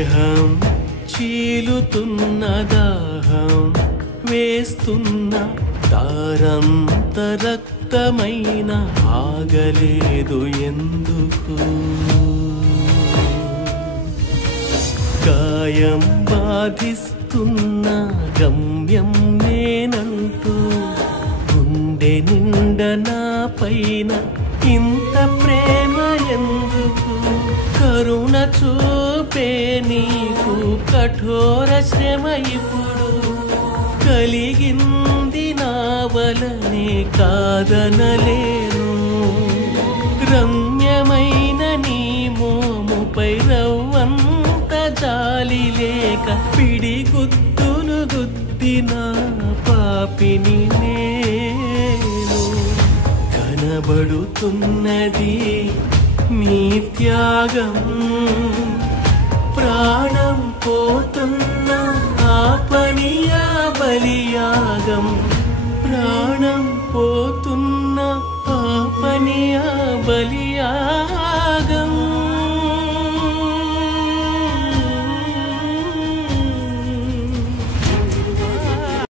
దేహం చీలుతున్న దాహం వేస్తున్న తారంత రక్తమైన ఆగలేదు ఎందుకు గాయం బాధిస్తున్న గమ్యం నేనంటూ గుండె నిండ నా పైన ఇంత ప్రేమ ఎందుకు కరుణ చూపే నీకు కఠోర శ్రమ ఇప్పుడు కలిగింది నా వలనే కాదనలేను రమ్యమైన నీ మోముపై రవ్వంత జాలి లేక పిడిగుద్దులు గుద్దిన పాపిని నేను కనబడుతున్నది నీ త్యాగం ప్రాణం పోతున్న ఆ పనియా బలియాగం ప్రాణం పోతున్న ఆ పనియా బలి